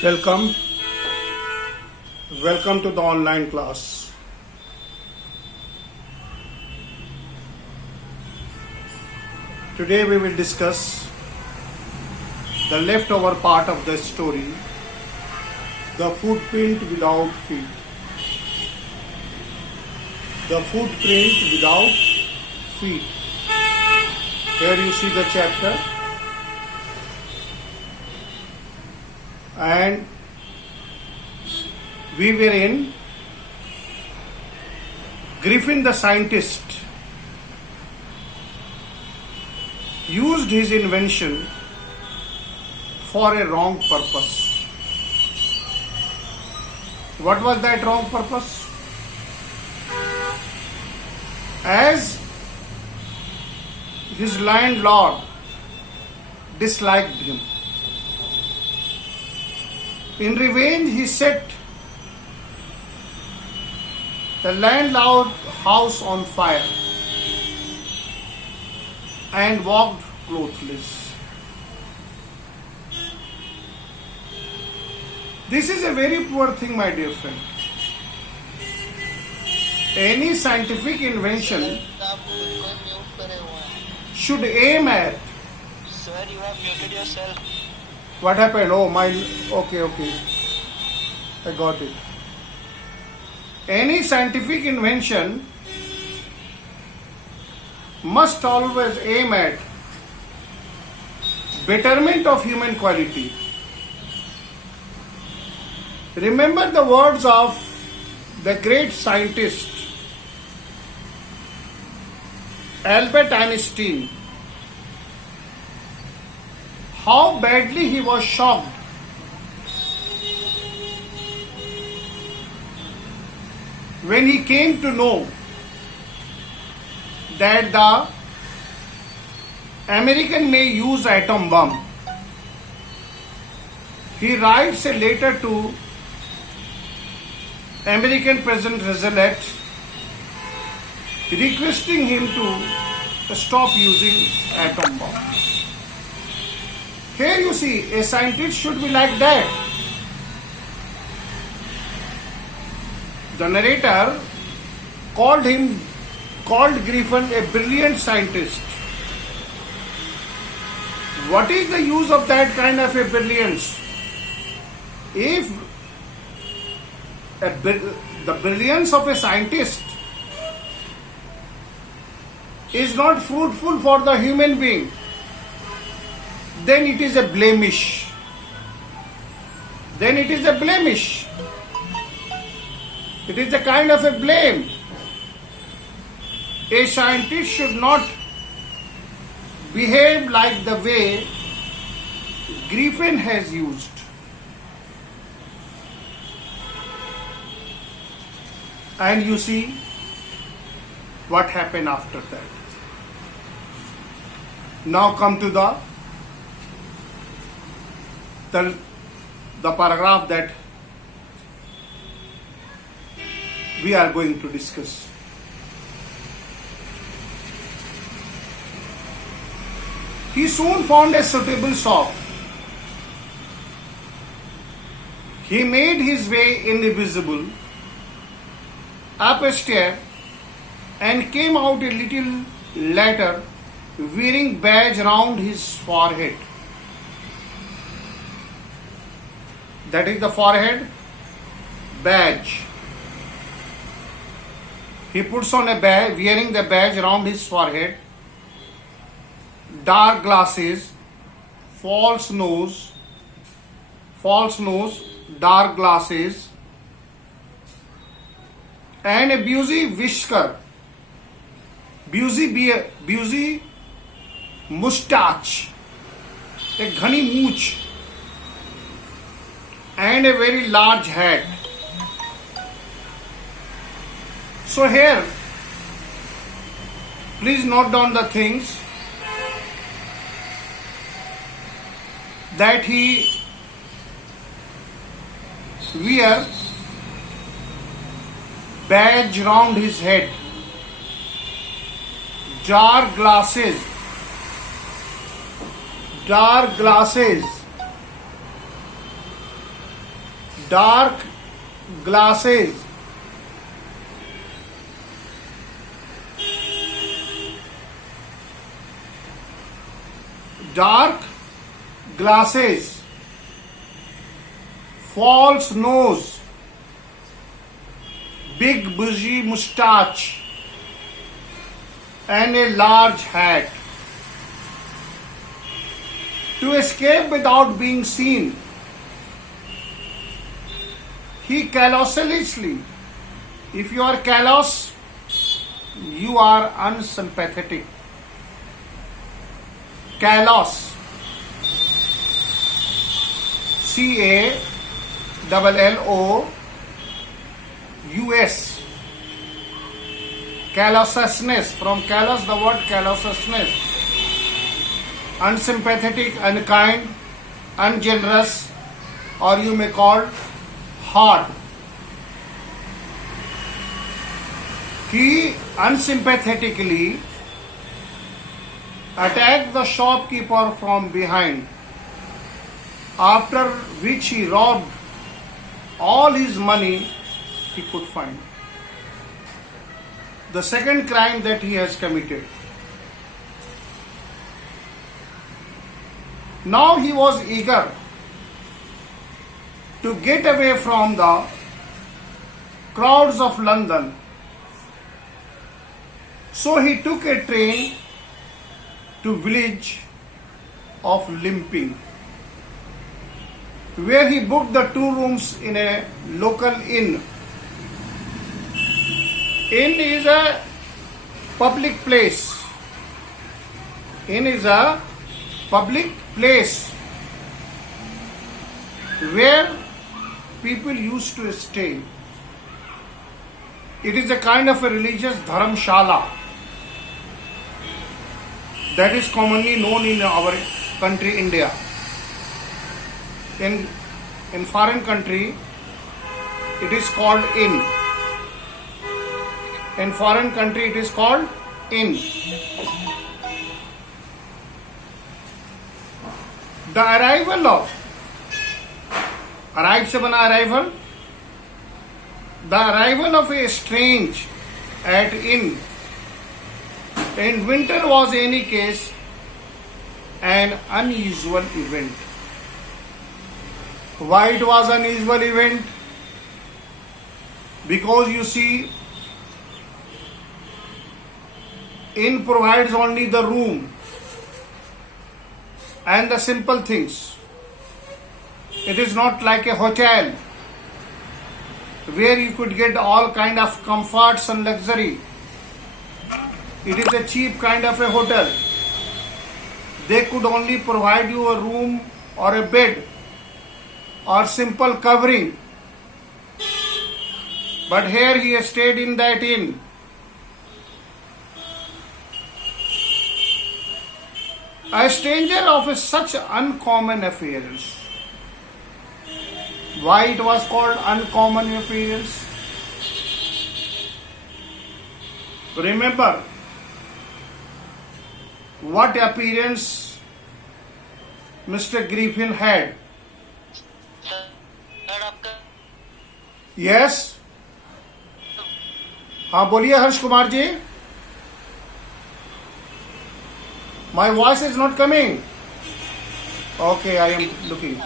Welcome. Welcome to the online class. Today we will discuss the leftover part of the story, the footprint without feet. The footprint without feet. Here you see the chapter. And we were in Griffin the scientist used his invention for a wrong purpose. What was that wrong purpose? As his landlord disliked him, in revenge, he set the landlord's house on fire and walked clothless. This is a very poor thing, my dear friend. Any scientific invention should aim at. Sir, you have muted yourself. What happened? Oh, my. Okay. I got it. Any scientific invention must always aim at betterment of human quality. Remember the words of the great scientist Albert Einstein. How badly he was shocked when he came to know that the American may use atom bomb. He writes a letter to American President Roosevelt requesting him to stop using atom bomb. Here you see, a scientist should be like that. The narrator called Griffin a brilliant scientist. What is the use of that kind of a brilliance? If the brilliance of a scientist is not fruitful for the human being, then it is a blemish. It is a kind of a blame. A scientist should not behave like the way Griffin has used. And you see what happened after that. Now come to the paragraph that we are going to discuss. He soon found a suitable shop. He made his way invisible up a stair and came out a little later wearing badge round his forehead. That is the forehead badge. He puts on a badge, wearing the badge around his forehead, dark glasses, false nose, dark glasses, and a busy whisker, busy mustache, a ghani mooch, and a very large hat. So here, please note down the things that he wear badge round his head, dark glasses, dark glasses, dark glasses, false nose, big bushy moustache, and a large hat. To escape without being seen, he callously, if you are callous, you are unsympathetic. Callous, CALLOUS, callousness, from callous the word callousness, unsympathetic, unkind, ungenerous, or you may call hard. He unsympathetically attacked the shopkeeper from behind, after which he robbed all his money he could find. The second crime that he has committed. Now he was eager to get away from the crowds of London. So he took a train to village of Limping, where he booked the 2 rooms in a local inn. Inn is a public place. Inn is a public place where people used to stay. It is a kind of a religious dharamshala that is commonly known in our country, India. In foreign country, it is called inn. In foreign country, it is called inn. The arrival of, arrive se bana arrival, the arrival of a strange at inn in winter was in any case an unusual event. Why it was an unusual event? Because you see, inn provides only the room and the simple things. It is not like a hotel where you could get all kind of comforts and luxury. It is a cheap kind of a hotel. They could only provide you a room or a bed or simple covering. But here he stayed in that inn. A stranger of such uncommon appearance. Why it was called uncommon appearance? Remember what appearance Mr. Griffin had. Sir आपका Yes? हाँ बोलिए Harsh Kumar ji. My voice is not coming. Okay, I am looking.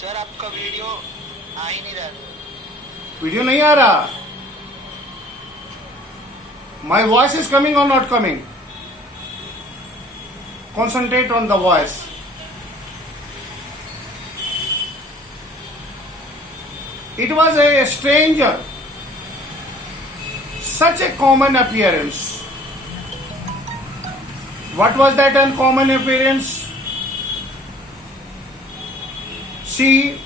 Sir आपका video आ ही नहीं रहा. Video नहीं आ रहा. My voice is coming or not coming? Concentrate on the voice. It was a stranger, such a common appearance. What was that uncommon appearance? See,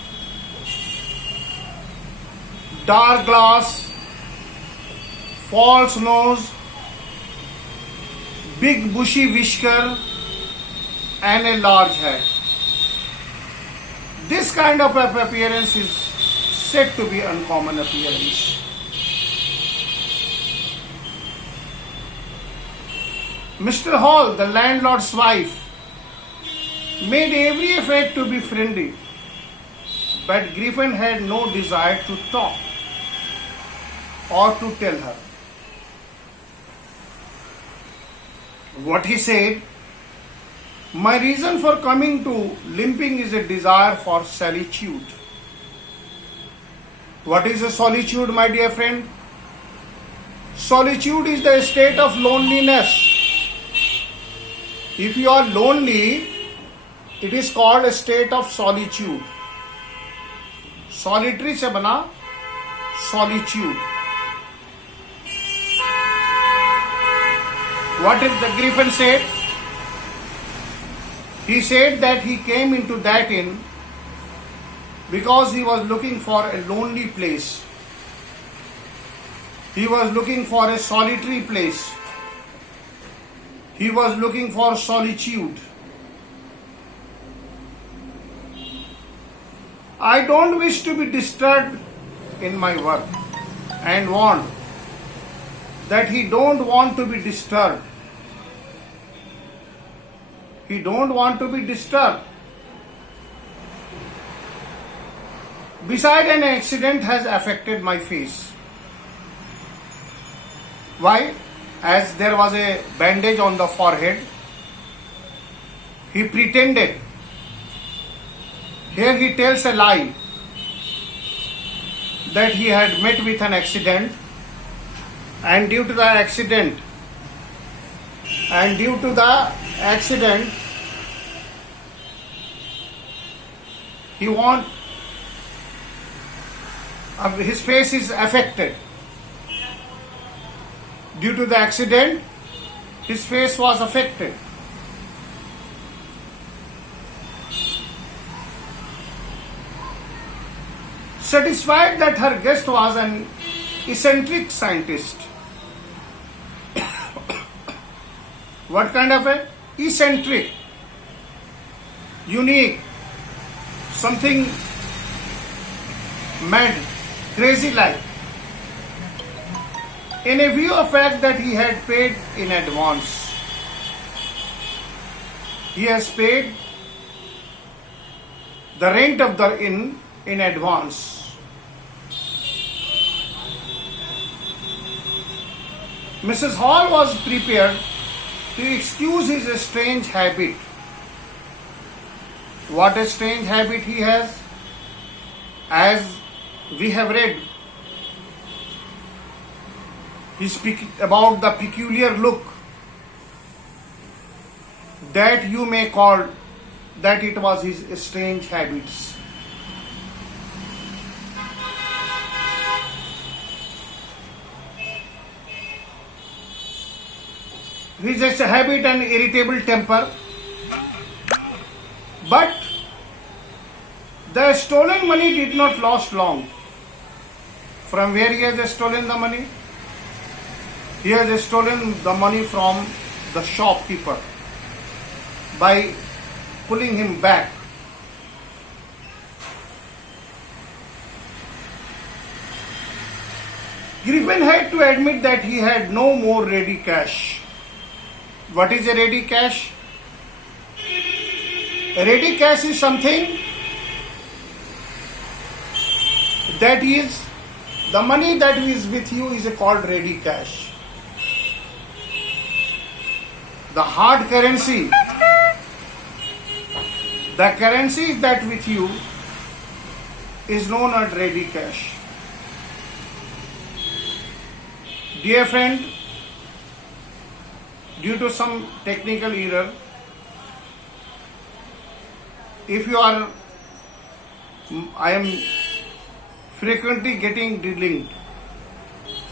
dark glass, false nose, big bushy whisker, and a large hat. This kind of appearance is said to be uncommon appearance. Mr. Hall, the landlord's wife, made every effort to be friendly, but Griffin had no desire to talk or to tell her. What he said, my reason for coming to limping is a desire for solitude. What is a solitude, my dear friend? Solitude is the state of loneliness. If you are lonely, it is called a state of solitude. Solitary से बना solitude. What did the Griffin said? He said that he came into that inn because he was looking for a lonely place. He was looking for a solitary place. He was looking for solitude. I don't wish to be disturbed in my work and want that he don't want to be disturbed. He don't want to be disturbed. Beside, an accident has affected my face. Why? As there was a bandage on the forehead, he pretended. Here he tells a lie that he had met with an accident, and due to the accident, his face is affected. Due to the accident, his face was affected. Satisfied that her guest was an eccentric scientist. What kind of a? Eccentric, unique, something mad, crazy like. In a view of fact that he had paid in advance. He has paid the rent of the inn in advance. Mrs. Hall was prepared to excuse his strange habit. What a strange habit he has. As we have read, he speaks about the peculiar look that you may call that it was his strange habits. His habit and irritable temper. But the stolen money did not last long. From where he has stolen the money? He has stolen the money from the shopkeeper by pulling him back. Griffin had to admit that he had no more ready cash. What is a ready cash? A ready cash is something that is, the money that is with you is called ready cash. The hard currency, the currency that with you is known as ready cash. Dear friend, due to some technical error, I am frequently getting delinked.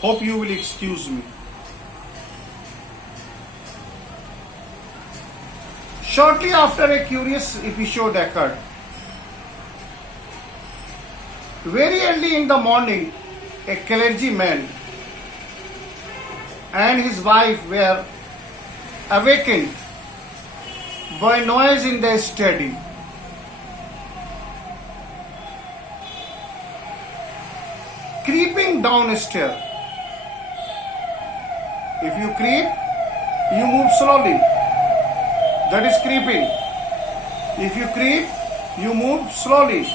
Hope you will excuse me. Shortly after, a curious episode occurred. Very early in the morning, a clergyman and his wife were awakened by noise in their study. Creeping down a stair. If you creep, you move slowly. That is creeping. If you creep, you move slowly.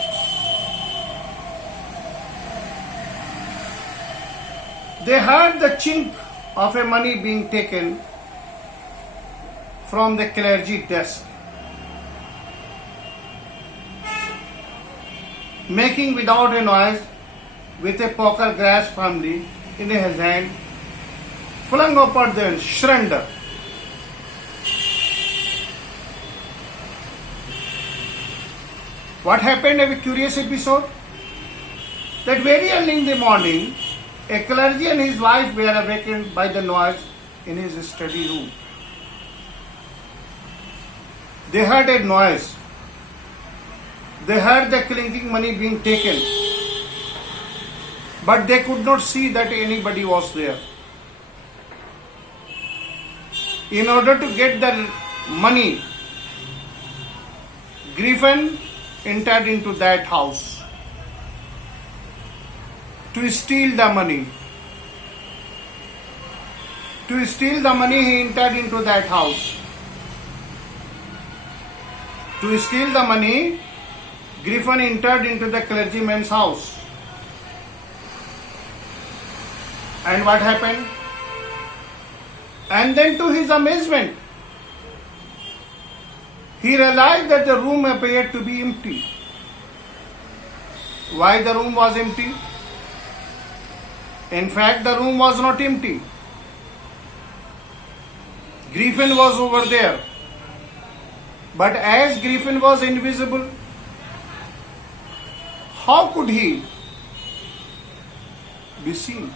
They heard the chink of a money being taken from the clergy desk, making without a noise, with a poker grass firmly in his hand, flung upward the surrender. What happened? A curious episode. That very early in the morning, a clergy and his wife were awakened by the noise in his study room. They heard a noise. They heard the clinking money being taken, but they could not see that anybody was there. In order to get the money, Griffin entered into that house to steal the money. To steal the money, he entered into that house. To steal the money, Griffin entered into the clergyman's house. And what happened? And then, to his amazement, he realized that the room appeared to be empty. Why the room was empty? In fact, the room was not empty. Griffin was over there. But as Griffin was invisible, how could he be seen?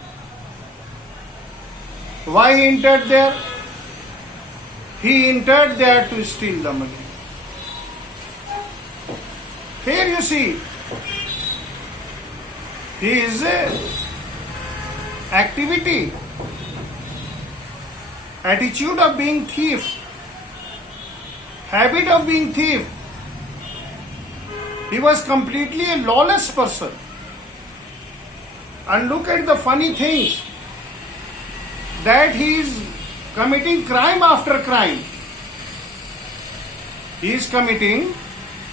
Why he entered there? He entered there to steal the money. Here you see, his activity, attitude of being thief, habit of being thief. He was completely a lawless person. And look at the funny things, that he is committing crime after crime. He is committing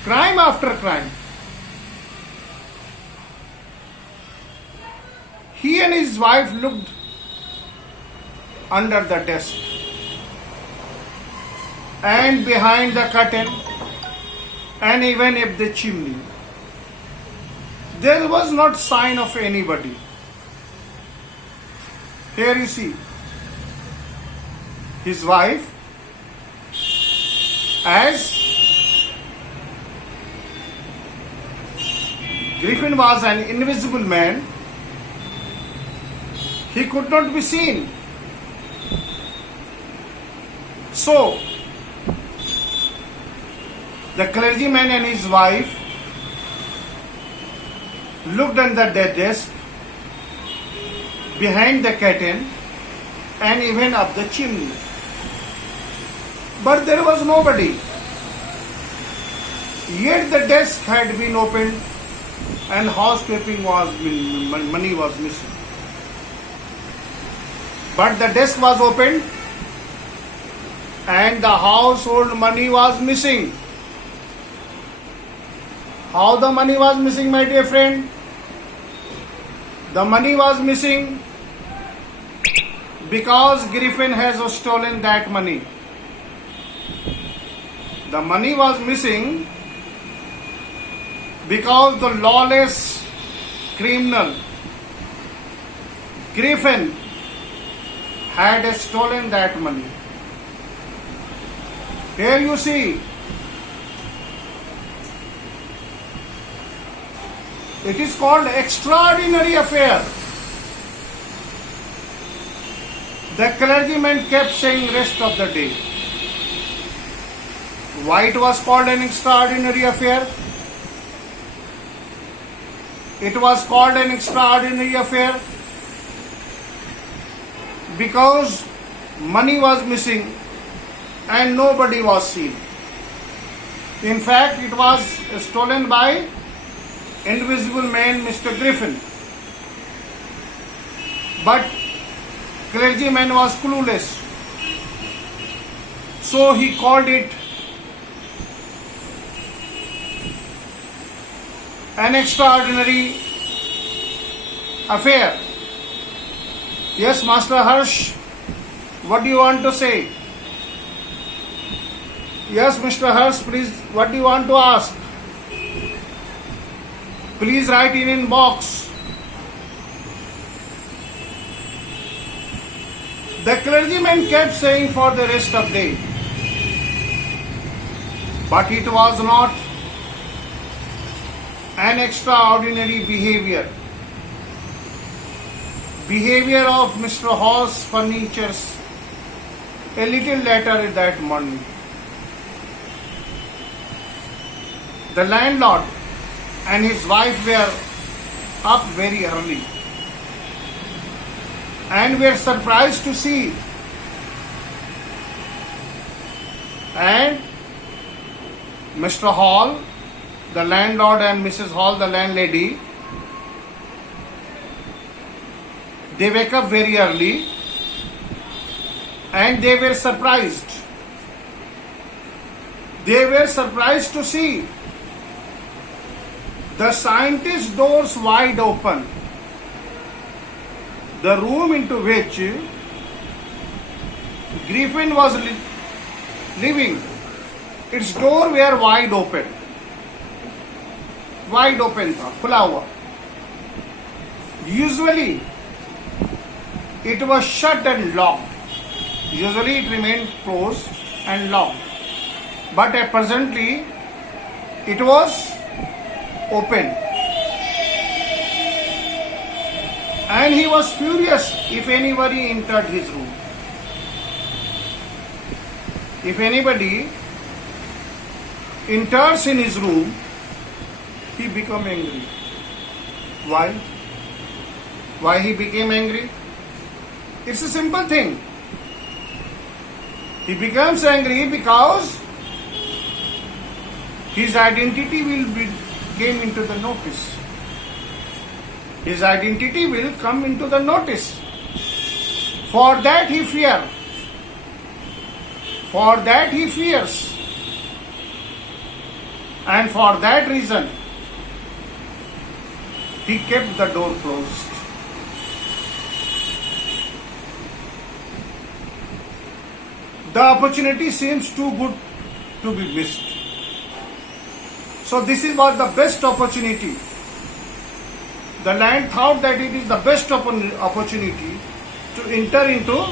crime after crime. He and his wife looked under the desk and behind the curtain and even up the chimney. There was not sign of anybody. Here you see his wife, as Griffin was an invisible man, he could not be seen. So, the clergyman and his wife looked under the desk, behind the curtain, and even up the chimney. But there was nobody. Yet the desk had been opened and housekeeping money was missing. But the desk was opened and the household money was missing. How the money was missing, my dear friend? The money was missing because Griffin has stolen that money. The money was missing because the lawless criminal Griffin had stolen that money. Here you see, it is called extraordinary affair. The clergyman kept saying rest of the day. Why it was called an extraordinary affair? It was called an extraordinary affair because money was missing and nobody was seen. In fact, it was stolen by invisible man Mr. Griffin. But clergyman was clueless. So he called it an extraordinary affair. Yes, Master Harsh, what do you want to say? Yes, Mr. Harsh, please, what do you want to ask? Please write in box. The clergyman kept saying for the rest of the day, but it was not an extraordinary behavior of Mr. Hall's furnitures a little later that morning. The landlord and his wife were up very early and were surprised to see and Mr. Hall, the landlord, and Mrs. Hall, the landlady, they wake up very early and they were surprised. They were surprised to see the scientist's doors wide open. The room into which Griffin was living, its door were wide open. Wide open था, खुला हुआ. Usually, it was shut and locked. Usually, it remained closed and locked. But presently, it was open. And he was furious if anybody entered his room. If anybody enters in his room, he became angry. Why? Why he became angry? It's a simple thing. He becomes angry because his identity came into the notice. His identity will come into the notice. For that he fears. For that he fears. And for that reason, he kept the door closed. The opportunity seems too good to be missed. So this was the best opportunity. The land thought that it is the best opportunity to enter into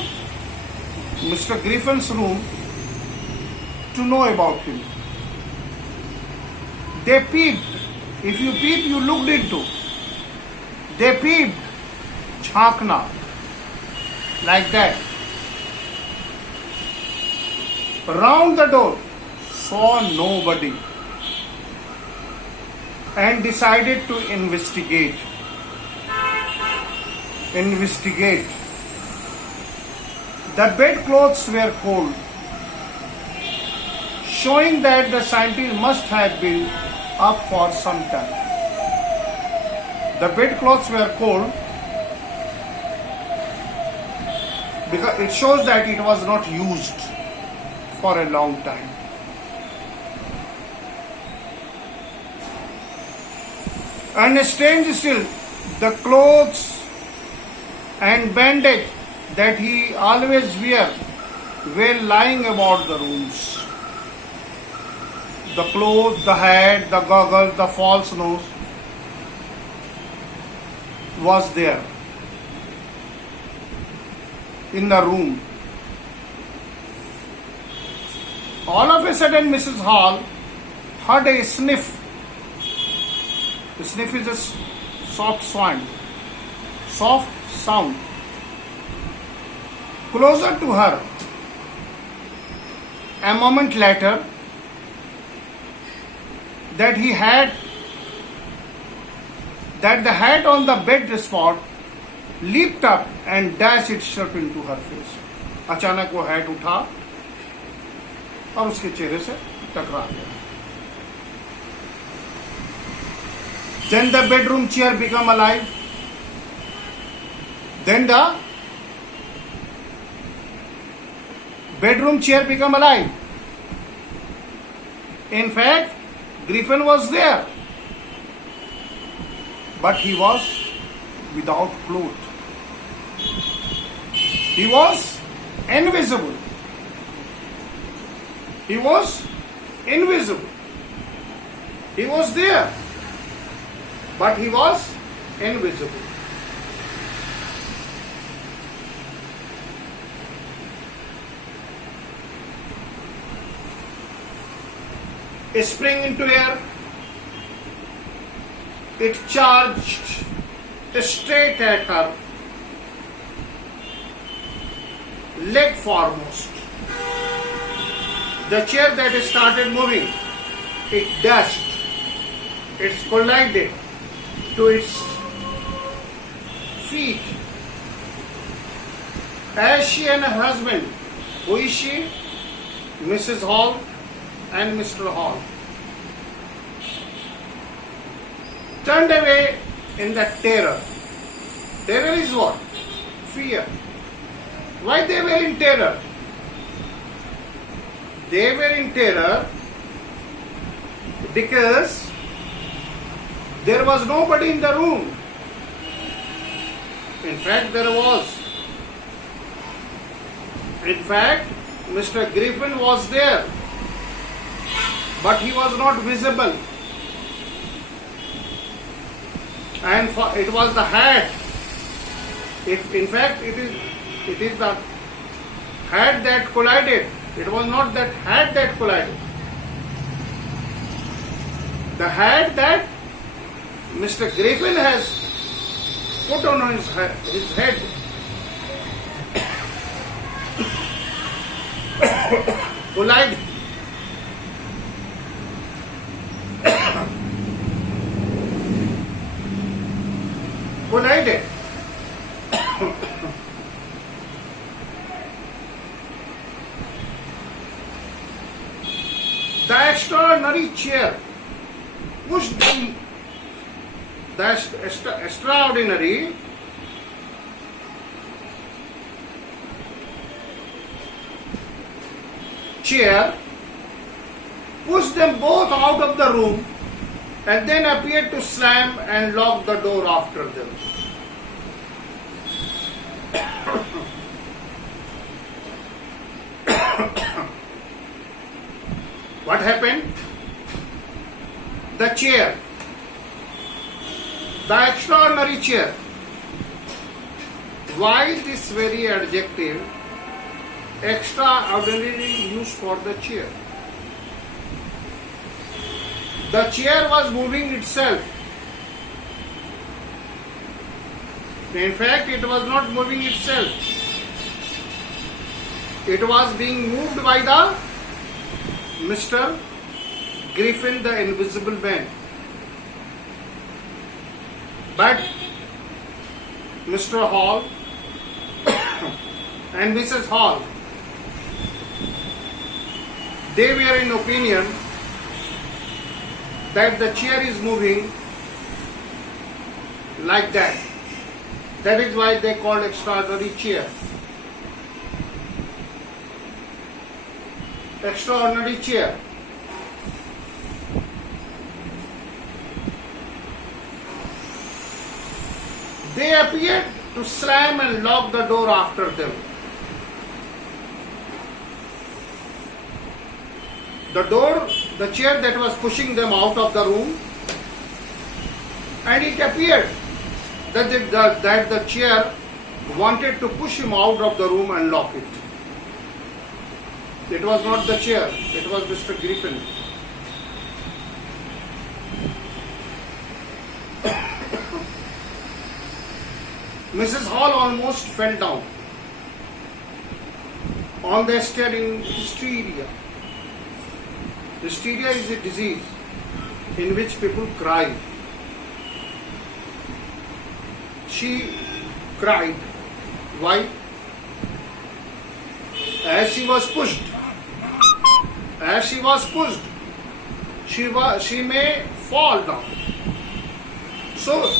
Mr. Griffin's room to know about him. They peeped. If you peep, you looked into. They peeped. Jhankna. Like that. Round the door. Saw nobody. And decided to investigate. The bedclothes were cold, showing that the scientist must have been up for some time. The bedclothes were cold because it shows that it was not used for a long time. And strange still, the clothes and bandage that he always were lying about the rooms. The clothes, the hat, the goggles, the false nose was there in the room. All of a sudden, Mrs. Hall heard a sniff. The sniff is a soft sound. Closer to her. A moment later, that the hat on the bed spot leaped up and dashed itself into her face. अचानक वो hat उठा और उसके चेहरे से टकरा गया. Then the bedroom chair became alive. Then the bedroom chair became alive. In fact, Griffin was there, but he was without clothes. He was invisible. He was invisible. He was there, but he was invisible. Sprang into air. It charged straight at her, leg foremost. The chair that started moving, it dashed, it collided to its feet. As she and her husband, who is she? Mrs. Hall and Mr. Hall, turned away in the terror. Terror is what? Fear. Why they were in terror? They were in terror because there was nobody in the room. In fact, there was. In fact, Mr. Griffin was there, but he was not visible. And it was the hat. In fact, it is the hat that collided. It was not that hat that collided. The hat that Mr. Griffin has put on his head collided. Collided. The extraordinary chair pushed them. The extraordinary chair pushed them both out of the room and then appeared to slam and lock the door after them. What happened? The chair, the extraordinary chair. Why this very adjective, extraordinary, used for the chair? The chair was moving itself. In fact, it was not moving itself. It was being moved by the Mr. Griffin, the invisible man. But Mr. Hall and Mrs. Hall, they were in opinion that the chair is moving like that. That is why they called extraordinary chair. Extraordinary chair. They appeared to slam and lock the door after them. The door, the chair that was pushing them out of the room, and it appeared that the chair wanted to push him out of the room and lock it. It was not the chair, it was Mr. Griffin. Mrs. Hall almost fell down on the stair in hysteria. Hysteria is a disease in which people cry. She cried. Why? As she was pushed, she may fall down. So,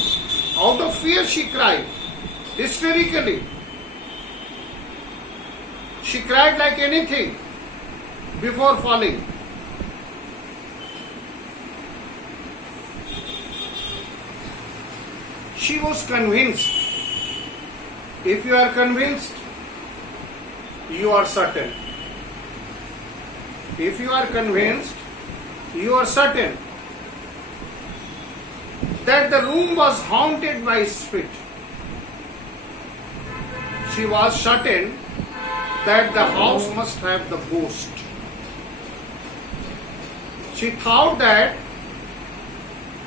out of fear, she cried hysterically. She cried like anything before falling. She was convinced. If you are convinced, you are certain. If you are convinced, you are certain that the room was haunted by spirit. She was certain that the house must have the ghost. She thought that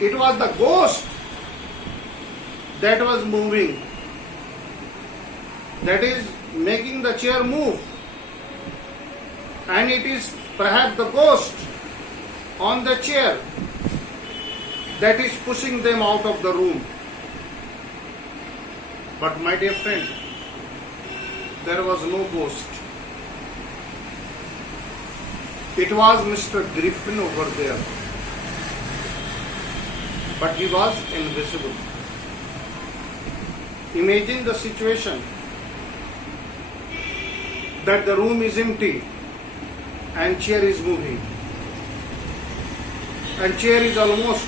it was the ghost that was moving, that is making the chair move, and it is perhaps the ghost on the chair that is pushing them out of the room. But my dear friend, there was no ghost. It was Mr. Griffin over there, but he was invisible. Imagine the situation that the room is empty and chair is moving, and chair is almost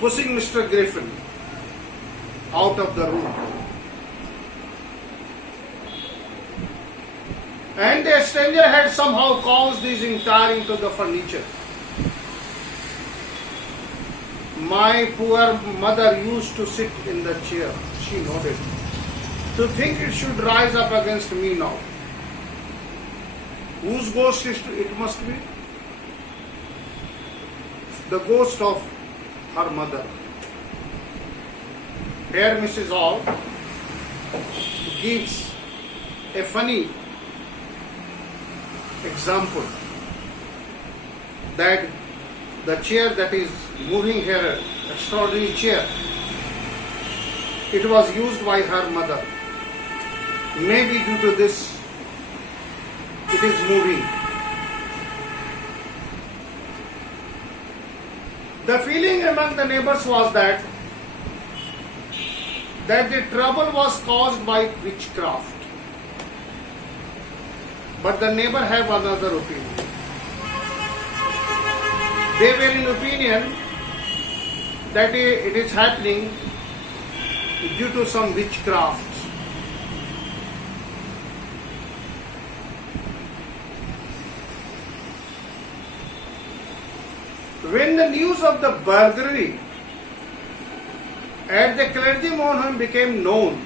pushing Mr. Griffin out of the room. And the stranger had somehow caused this entire into the furniture. My poor mother used to sit in the chair, she nodded. To think it should rise up against me now. Whose ghost it must be? The ghost of her mother. Here Mrs. Hall gives a funny example that the chair that is moving here, extraordinary chair, it was used by her mother. Maybe due to this, it is moving. The feeling among the neighbors was that the trouble was caused by witchcraft. But the neighbor have another opinion. They were in opinion that it is happening due to some witchcraft. When the news of the burglary at the clergyman home became known,